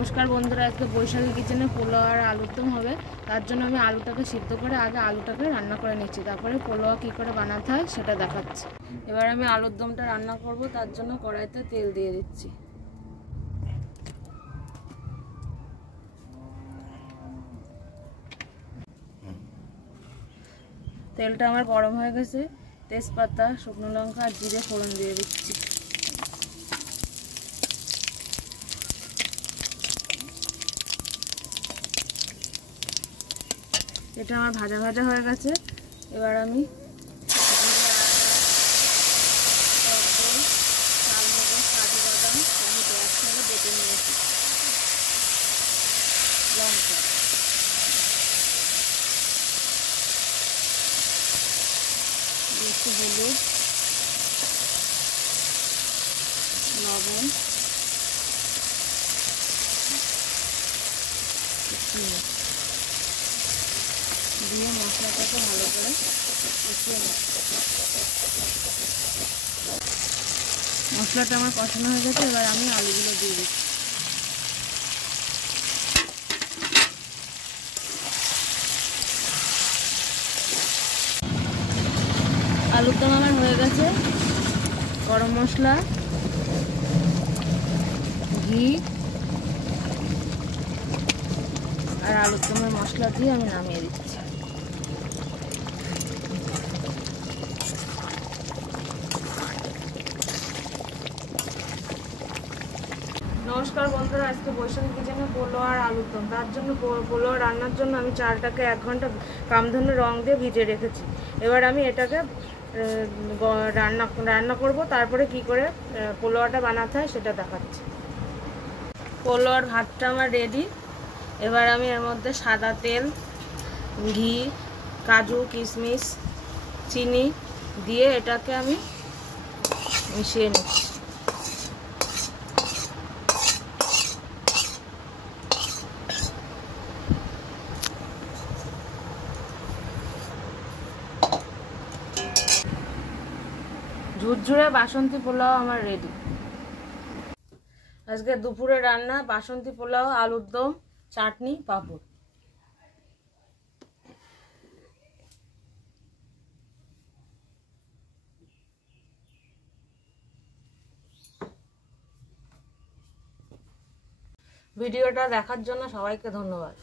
নমস্কার বন্ধুরা, আজকে বৈশাখী কিচেনে পোলাও আর আলুর দম হবে। তার জন্য আমি আলুটাকে সিদ্ধ করে আগে আলুটাকে রান্না করে নিচ্ছি, তারপরে পোলাও কী করে বানাতে হয় সেটা দেখাচ্ছি। এবার আমি আলুর দমটা রান্না করব, তার জন্য কড়াইতে তেল দিয়ে দিচ্ছি। তেলটা আমার গরম হয়ে গেছে, তেজপাতা, শুকনো লঙ্কা আর জিরে ফোড়ন দিয়ে দিচ্ছি। এটা আমার ভাজা ভাজা হয়ে গেছে। এবার আমি একসঙ্গে বেটে নিয়েছি। লঙ্কা, একটু হলুদ, লবণ, দিয়ে মশলাটাকে ভালো করে কষিয়ে নেব। মশলাটা আমার কষানো হয়ে গেছে, এবার আমি আলুগুলো দিয়ে দিচ্ছি। আলুর দম আমার হয়ে গেছে। গরম মশলা, ঘি আর আলুর দমের মশলা দিয়ে আমি নামিয়ে দিচ্ছি। নমস্কার বন্ধুরা, আজকে বৈশাখী কিচেনে পোলাও আর আলুর দম। তার জন্য পোলাও রান্নার জন্য আমি চালটাকে 1 ঘন্টা কামধেনু রং দিয়ে ভিজিয়ে রেখেছি। এবার আমি এটাকে রান্না করব, তারপরে কি করে পোলাওটা বানাতে হয় সেটা দেখাচ্ছি। পোলাওর ভাতটা আমার রেডি। এবার আমি এর মধ্যে সাদা তেল, ঘি, কাজু, কিশমিশ, চিনি দিয়ে এটাকে আমি মিশিয়ে নিচ্ছি। ঝুরঝুরে বাসন্তী পোলাও আমার রেডি। আজকে দুপুরে রান্না বাসন্তী পোলাও, আলুর দম, চাটনি, পাঁপড়। ভিডিওটা দেখার জন্য সবাইকে ধন্যবাদ।